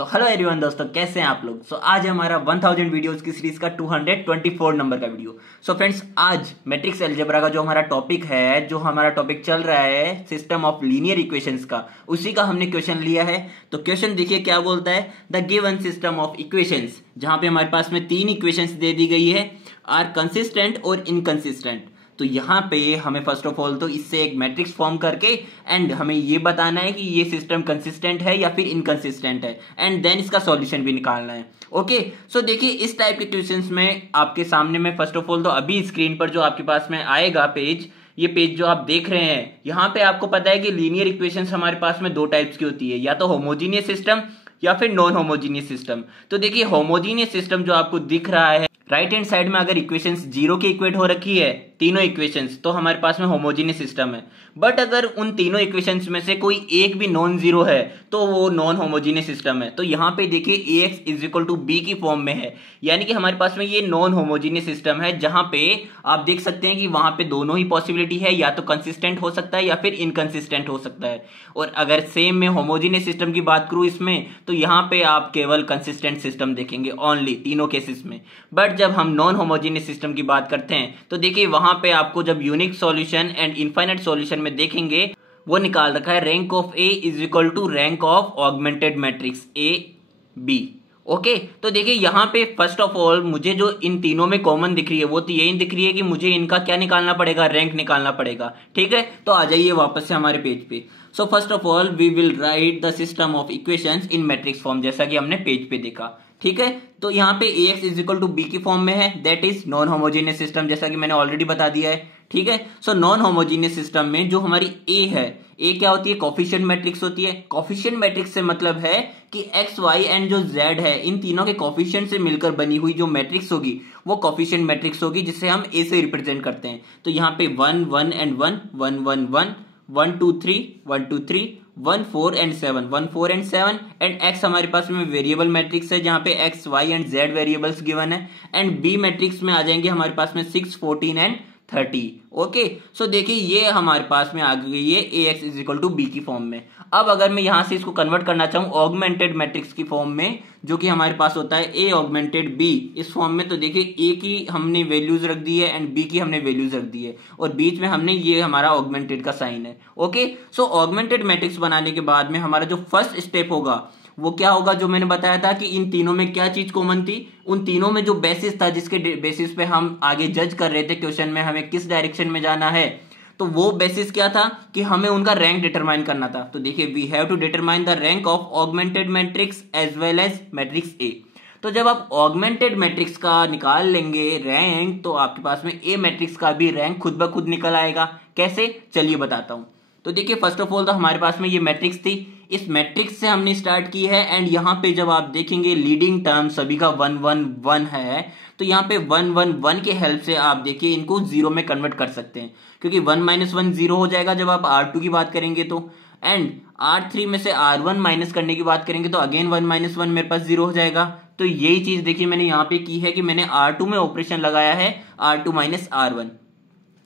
तो hello everyone दोस्तों, कैसे हैं आप लोग। आज है हमारा 1000 वीडियोस की सीरीज का 224 नंबर का वीडियो। फ्रेंड्स, आज मैट्रिक्स अलजेब्रा का जो हमारा टॉपिक है, जो हमारा टॉपिक चल रहा है सिस्टम ऑफ लीनियर इक्वेशंस का, उसी का हमने क्वेश्चन लिया है। तो क्वेश्चन देखिए क्या बोलता है। The given system of equations, जहां पे हमारे पास में 3 इक्वेशंस दे दी गई है, आर कंसिस्टेंट और इनकंसिस्टेंट। तो यहाँ पे हमें फर्स्ट ऑफ ऑल तो इससे एक मैट्रिक्स फॉर्म करके एंड हमें ये बताना है कि ये सिस्टम कंसिस्टेंट है या फिर इनकंसिस्टेंट है, एंड देन इसका सॉल्यूशन भी निकालना है। ओके, सो देखिए इस टाइप के क्वेश्चंस में आपके सामने में फर्स्ट ऑफ ऑल तो अभी स्क्रीन पर जो आपके पास में आएगा पेज, ये पेज जो आप देख रहे हैं, यहाँ पे आपको पता है कि लीनियर इक्वेशंस हमारे पास में 2 टाइप्स की होती है, या तो होमोजीनियस सिस्टम या फिर नॉन होमोजीनियस सिस्टम। तो देखिए होमोजीनियस सिस्टम जो आपको दिख रहा है राइट हैंड साइड में, अगर इक्वेशंस 0 के इक्वेट हो रखी है तीनों इक्वेशंस, तो हमारे पास में होमोजीनियस सिस्टम है। बट अगर उन तीनों इक्वेशंस में से कोई एक भी नॉन जीरो है तो वो नॉन होमोजीनियस सिस्टम है। तो यहाँ पे देखिए ax is equal to B की फॉर्म में है, यानी कि हमारे पास में ये नॉन होमोजीनियस सिस्टम है, जहां पे आप देख सकते हैं कि वहां पे दोनों ही पॉसिबिलिटी है, या तो कंसिस्टेंट हो सकता है या फिर इनकंसिस्टेंट हो सकता है। और अगर सेम में होमोजीनियस सिस्टम की बात करूं इसमें, तो यहाँ पे आप केवल कंसिस्टेंट सिस्टम देखेंगे ओनली तीनों केसेस में। बट जब हम नॉन होमोजीनियस सिस्टम की बात करते हैं तो देखिए वहां पे आपको जब unique solution and infinite solution में देखेंगे, वो निकाल रखा है rank of A is equal to rank of augmented matrix A B. Okay, तो देखिए यहाँ पे फर्स्ट ऑफ ऑल मुझे जो इन तीनों में कॉमन दिख रही है वो तो यही दिख रही है कि मुझे इनका क्या निकालना पड़ेगा, रैंक निकालना पड़ेगा। ठीक है, तो आ जाइए वापस से हमारे पेज पे। So first of all we will write the system of equations in matrix form, जैसा कि हमने पेज पे देखा। ठीक है, तो यहाँ पे ax is equal to B की फॉर्म में है, that is non homogeneous system, जैसा कि मैंने ऑलरेडी बता दिया है। ठीक है, सो नॉन होमोजीनियस सिस्टम में जो हमारी a है, a क्या होती है, कोफिशिएंट मैट्रिक्स होती है। कोफिशिएंट मैट्रिक्स से मतलब है कि x y एंड जो z है, इन तीनों के कोफिशिएंट से मिलकर बनी हुई जो मैट्रिक्स होगी वो कोफिशिएंट मैट्रिक्स होगी, जिसे हम a से रिप्रेजेंट करते हैं। तो यहाँ पे 1 1 and 1 1 1 1 1 2 3 1 2 3 1 4 and 7 1 4 and 7 and x हमारे पास में वेरिएबल मैट्रिक्स है, जहां पे x y and z variables given है। एंड b मैट्रिक्स में आ जाएंगे हमारे पास में 6 14 एंड 30। ओके, सो देखिए ये हमारे पास में आ गई है ax is equal to B की फॉर्म में। अब अगर मैं यहां से इसको कन्वर्ट करना चाहूं ऑगमेंटेड मैट्रिक्स की फॉर्म में, जो कि हमारे पास होता है a ऑगमेंटेड b इस फॉर्म में, तो देखिए a की हमने वैल्यूज रख दी है एंड b की हमने वैल्यूज रख दी है, और बीच में हमने ये हमारा ऑगमेंटेड का साइन है। ओके, सो ऑगमेंटेड मैट्रिक्स बनाने के बाद में हमारा जो फर्स्ट स्टेप होगा वो क्या होगा, जो मैंने बताया था कि इन तीनों में क्या चीज कॉमन थी, उन तीनों में जो बेसिस था, जिसके बेसिस पे हम आगे जज कर रहे थे क्वेश्चन में हमें किस डायरेक्शन में जाना है, तो वो बेसिस क्या था कि हमें उनका रैंक डिटरमाइन करना था। तो देखिए we have to determine the rank of augmented matrix as well as matrix A. तो जब आप ऑगमेंटेड मैट्रिक्स का निकाल लेंगे रैंक, तो आपके पास में ए मैट्रिक्स का भी रैंक खुद ब खुद निकल आएगा। कैसे, चलिए बताता हूं। तो देखिए फर्स्ट ऑफ ऑल तो हमारे पास में ये मैट्रिक्स थी, इस मैट्रिक्स से हमने स्टार्ट की है, एंड यहाँ पे जब आप देखेंगे लीडिंग टर्म सभी का 1 1 1 है, तो यहाँ पे 1 1 1 के हेल्प से आप देखिए इनको जीरो में कन्वर्ट कर सकते हैं, क्योंकि 1 माइनस 1 जीरो हो जाएगा जब आप R2 की बात करेंगे तो, एंड R3 में से R1 माइनस करने की बात करेंगे तो अगेन 1 माइनस 1 मेरे पास जीरो हो जाएगा। तो यही चीज देखिए मैंने यहाँ पे की है कि मैंने R2 में ऑपरेशन लगाया है R2 माइनस R1,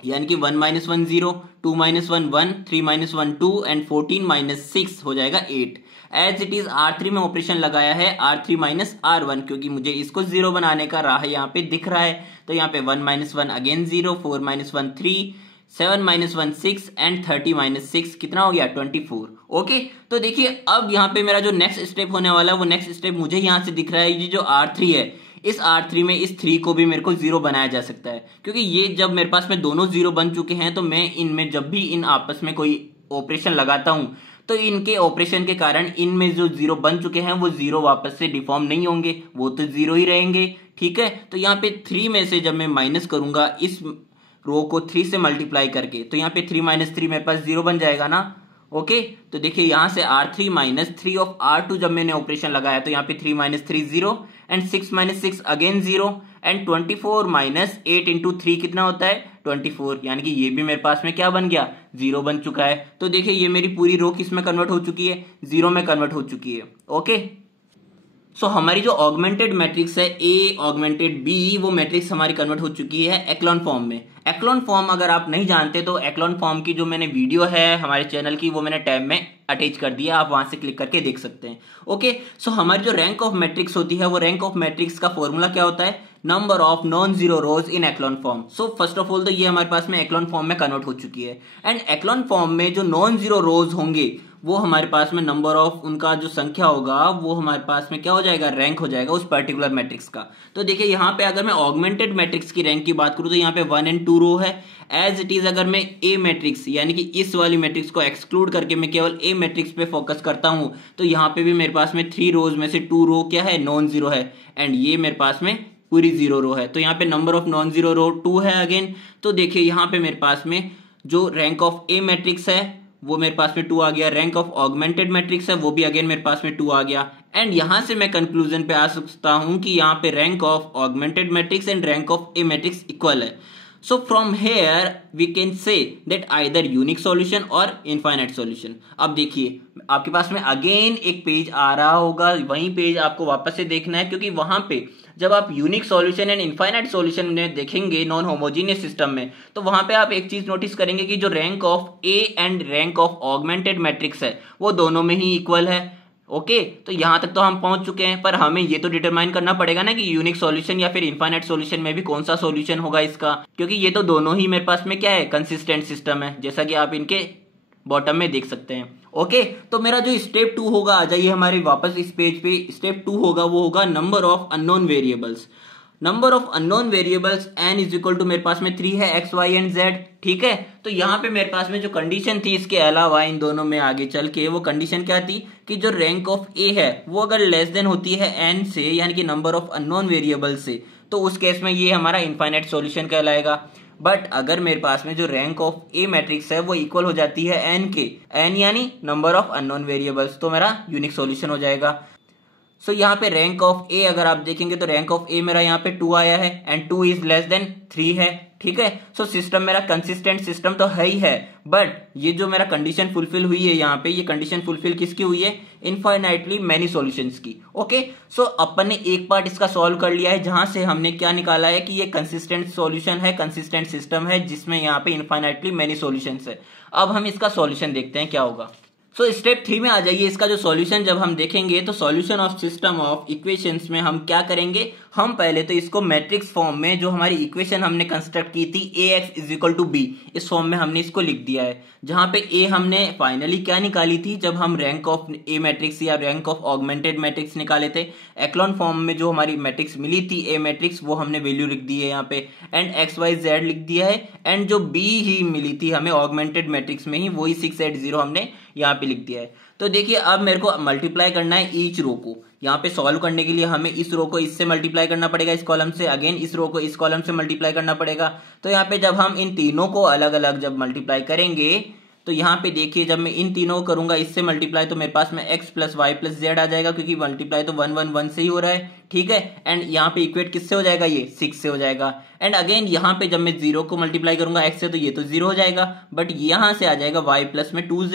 यानी कि 1 minus 1 0, 2 minus 1 1, 3 minus 1 2 and 14 minus 6 हो जाएगा 8। एज इट इज R3 में ऑपरेशन लगाया है R3 माइनस R1, क्योंकि मुझे इसको जीरो बनाने का राह यहाँ पे दिख रहा है। तो यहाँ पे 1 minus 1 again 0, 4 minus 1 3, 7 minus 1 6 and 30 minus 6 कितना हो गया 24। ओके, तो देखिए अब यहाँ पे मेरा जो नेक्स्ट स्टेप होने वाला है, वो नेक्स्ट स्टेप मुझे यहाँ से दिख रहा है, ये जो R3 है, इस R3 में इस 3 को भी मेरे को जीरो बनाया जा सकता है, क्योंकि ये जब मेरे पास में दोनों जीरो बन चुके हैं, तो मैं इनमें जब भी इन आपस में कोई ऑपरेशन लगाता हूं, तो इनके ऑपरेशन के कारण इनमें जो जीरो बन चुके हैं वो जीरो वापस से डिफॉर्म नहीं होंगे, वो तो जीरो ही रहेंगे। ठीक है, तो यहाँ पे 3 में से जब मैं माइनस करूंगा इस रो को 3 से मल्टीप्लाई करके, तो यहाँ पे 3 माइनस 3 मेरे पास जीरो बन जाएगा ना। ओके, तो देखिए यहां से R3 माइनस 3 ऑफ R2 जब मैंने ऑपरेशन लगाया, तो यहाँ पे 3 minus 3 zero and 6 minus 6 again zero and 24 minus 8 into 3 कितना होता है 24, यानी कि ये भी मेरे पास में क्या बन गया, जीरो बन चुका है। तो देखिए ये मेरी पूरी रो किस में कन्वर्ट हो चुकी है, जीरो में कन्वर्ट हो चुकी है। ओके, सो हमारी जो ऑगमेंटेड मैट्रिक्स है ए ऑगमेंटेड बी, वो मैट्रिक्स हमारी कन्वर्ट हो चुकी है एक्लॉन फॉर्म में। एक्लॉन फॉर्म अगर आप नहीं जानते तो एक्लॉन फॉर्म की जो मैंने वीडियो है हमारे चैनल की, वो मैंने टैब में अटैच कर दिया, आप वहां से क्लिक करके देख सकते हैं। ओके, सो हमारी जो रैंक ऑफ मैट्रिक्स होती है वो रैंक ऑफ मैट्रिक्स का फॉर्मूला क्या होता है, number of non zero rows in echelon form. So first of all तो ये हमारे पास में एक्लॉन फॉर्म में कन्वर्ट हो चुकी है, एंड एक्लॉन फॉर्म में जो नॉन जीरो रोज होंगे वो हमारे पास में नंबर ऑफ उनका जो संख्या होगा वो हमारे पास में क्या हो जाएगा, रैंक हो जाएगा उस पर्टिकुलर मैट्रिक्स का। तो देखिए यहाँ पे अगर मैं ऑगमेंटेड मैट्रिक्स की रैंक की बात करूं तो यहाँ पे 1 and 2 रो है। एज इट इज अगर मैं ए मैट्रिक्स यानी कि इस वाली मैट्रिक्स को एक्सक्लूड करके मैं केवल ए मैट्रिक्स पे फोकस करता हूं तो यहाँ पे भी मेरे पास में 3 रोज में से 2 रो क्या है, नॉन जीरो है, एंड ये मेरे पास में पूरी 0 रो है। तो यहाँ पे नंबर ऑफ नॉन जीरो रो 2 है अगेन। तो देखिए यहाँ पे मेरे पास में जो रैंक ऑफ ए मैट्रिक्स है वो मेरे पास में 2 आ गया, रैंक ऑफ ऑगमेंटेड मैट्रिक्स है वो भी अगेन मेरे पास में 2 आ गया, एंड यहां से मैं कंक्लूजन पे आ सकता हूं कि यहाँ पे rank of augmented matrix and rank of a matrix equal है। So from here we can say that either unique solution और इनफाइनाइट सॉल्यूशन। अब देखिए आपके पास में अगेन एक पेज आ रहा होगा, वही पेज आपको वापस से देखना है, क्योंकि वहां पे जब आप unique solution and infinite solution में देखेंगे नॉन होमोजीनियस सिस्टम में, तो वहां पे आप एक चीज नोटिस करेंगे कि जो rank of A and rank of augmented matrix है वो दोनों में ही इक्वल है। ओके, तो यहां तक तो हम पहुंच चुके हैं, पर हमें ये तो डिटरमाइन करना पड़ेगा ना कि यूनिक सॉल्यूशन या फिर इनफाइनाइट सॉल्यूशन में भी कौन सा सॉल्यूशन होगा इसका, क्योंकि ये तो दोनों ही मेरे पास में क्या है, कंसिस्टेंट सिस्टम है, जैसा कि आप इनके बॉटम में देख सकते हैं। ओके, तो मेरा जो स्टेप 2 होगा, आ जाइए हमारे वापस इस पेज पे, स्टेप 2 होगा वो होगा number of unknown variables. Number of unknown variables n is equal to मेरे पास में 3 है, x y एंड z, ठीक है। तो यहाँ पे मेरे पास में जो कंडीशन थी इसके अलावा इन दोनों में आगे चल के वो कंडीशन क्या थी कि जो रैंक ऑफ a है वो अगर लेस देन होती है n से यानी कि नंबर ऑफ अननोन वेरिएबल से, तो उस केस में ये हमारा इनफाइनाइट सॉल्यूशन कहलाएगा। बट अगर मेरे पास में जो रैंक ऑफ ए मैट्रिक्स है वो इक्वल हो जाती है n के, n यानी नंबर ऑफ अननोन वेरिएबल्स, तो मेरा यूनिक सॉल्यूशन हो जाएगा। सो यहाँ पे रैंक ऑफ ए अगर आप देखेंगे तो रैंक ऑफ ए मेरा यहाँ पे 2 आया है एंड 2 इज लेस देन 3 है, ठीक है। सो सिस्टम मेरा कंसिस्टेंट सिस्टम तो है ही है, बट ये जो मेरा कंडीशन फुलफिल हुई है यहाँ पे, ये कंडीशन फुलफिल किसकी हुई है, इनफाइनाइटली मेनी सॉल्यूशंस की। ओके, सो अपन ने एक पार्ट इसका सॉल्व कर लिया है जहां से हमने क्या निकाला है कि ये कंसिस्टेंट सॉल्यूशन है, कंसिस्टेंट सिस्टम है जिसमें यहाँ पे इनफाइनाइटली मेनी सॉल्यूशंस है। अब हम इसका सॉल्यूशन देखते हैं क्या होगा। सो स्टेप 3 में आ जाइए। इसका जो सॉल्यूशन जब हम देखेंगे तो solution of system of equations में हम क्या करेंगे, हम पहले तो इसको मैट्रिक्स फॉर्म में जो हमारी इक्वेशन हमने कंस्ट्रक्ट की थी ax is equal to B, इस फॉर्म में हमने इसको लिख दिया है, जहां पे a हमने फाइनली क्या निकाली थी जब हम रैंक ऑफ ए मैट्रिक्स या रैंक ऑफ ऑगमेंटेड मैट्रिक्स निकाले थे। एक्लॉन फॉर्म में जो हमारी मैट्रिक्स मिली थी ए मैट्रिक्स वो हमने वैल्यू लिख दी है यहाँ पे, एंड एक्स वाई जेड लिख दिया है, एंड जो बी ही मिली थी हमें ऑगमेंटेड मैट्रिक्स में ही वही 680 हमने यहाँ पे लिख दिया है। तो देखिए अब मेरे को मल्टीप्लाई करना है ईच रो को, यहाँ पे सॉल्व करने के लिए हमें इस रो को इससे मल्टीप्लाई करना पड़ेगा, इस कॉलम से, अगेन इस रो को इस कॉलम से मल्टीप्लाई करना पड़ेगा। तो यहाँ पे जब हम इन तीनों को अलग अलग जब मल्टीप्लाई करेंगे तो यहाँ पे देखिए जब मैं इन तीनों को करूंगा इससे मल्टीप्लाई तो मेरे पास में x plus Y plus Z आ जाएगा, क्योंकि मल्टीप्लाई तो 1 1 1 से ही हो रहा है, ठीक है। एंड यहाँ पे इक्वेट किससे हो जाएगा, ये 6 से हो जाएगा। एंड अगेन यहाँ पे जब मैं 0 को मल्टीप्लाई करूंगा x से तो ये तो 0 हो जाएगा, बट यहाँ से आ जाएगा y प्लस में 2z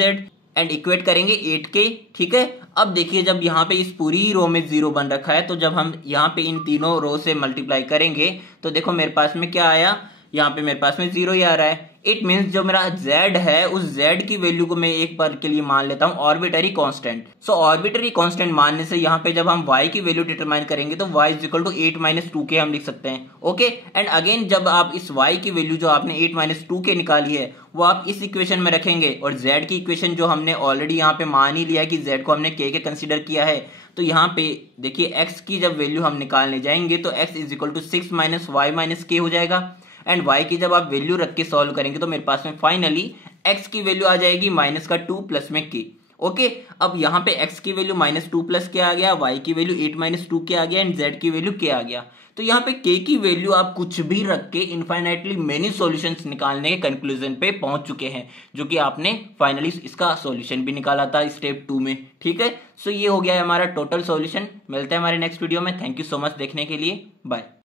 एंड इक्वेट करेंगे 8 के, ठीक है। अब देखिए जब यहाँ पे इस पूरी रो में 0 बन रखा है तो जब हम यहाँ पे इन तीनों रो से मल्टीप्लाई करेंगे तो देखो मेरे पास में क्या आया, यहाँ पे मेरे पास में 0 ही आ रहा है। इट मीन्स जो मेरा z है उस z की वैल्यू को मैं एक बार के लिए मान लेता हूँ ऑर्बिटरी कांस्टेंट। सो ऑर्बिटरी कांस्टेंट मानने से यहाँ पे जब हम y की वैल्यू डिटरमाइन करेंगे तो y is equal to 8 minus 2k हम लिख सकते हैं। ओके, एंड अगेन जब आप इस y की वैल्यू जो आपने 8 माइनस 2k निकाली है वो आप इस इक्वेशन में रखेंगे, और z की इक्वेशन जो हमने ऑलरेडी यहाँ पे मान ही लिया है कि z को हमने k के कंसिडर किया है, तो यहाँ पे देखिए x की जब वैल्यू हम निकालने जाएंगे तो x is equal to 6 minus Y minus k हो जाएगा। एंड y की जब आप वैल्यू रख के सॉल्व करेंगे तो मेरे पास में फाइनली x की वैल्यू आ जाएगी माइनस का 2 प्लस में k। ओके, अब यहाँ पे x की वैल्यू माइनस 2 प्लस k आ गया, y की वैल्यू 8 माइनस 2 k आ गया, एंड z की वैल्यू k आ गया। तो यहाँ पे k की वैल्यू आप कुछ भी रख के इनफाइनाइटली मेनी सॉल्यूशंस निकालने के कंक्लूजन पे पहुंच चुके हैं, जो कि आपने फाइनली इसका सॉल्यूशन भी निकाला था स्टेप 2 में, ठीक है। सो ये हो गया है हमारा टोटल सॉल्यूशन। मिलते हैं हमारे नेक्स्ट वीडियो में। थैंक यू सो मच देखने के लिए, बाय।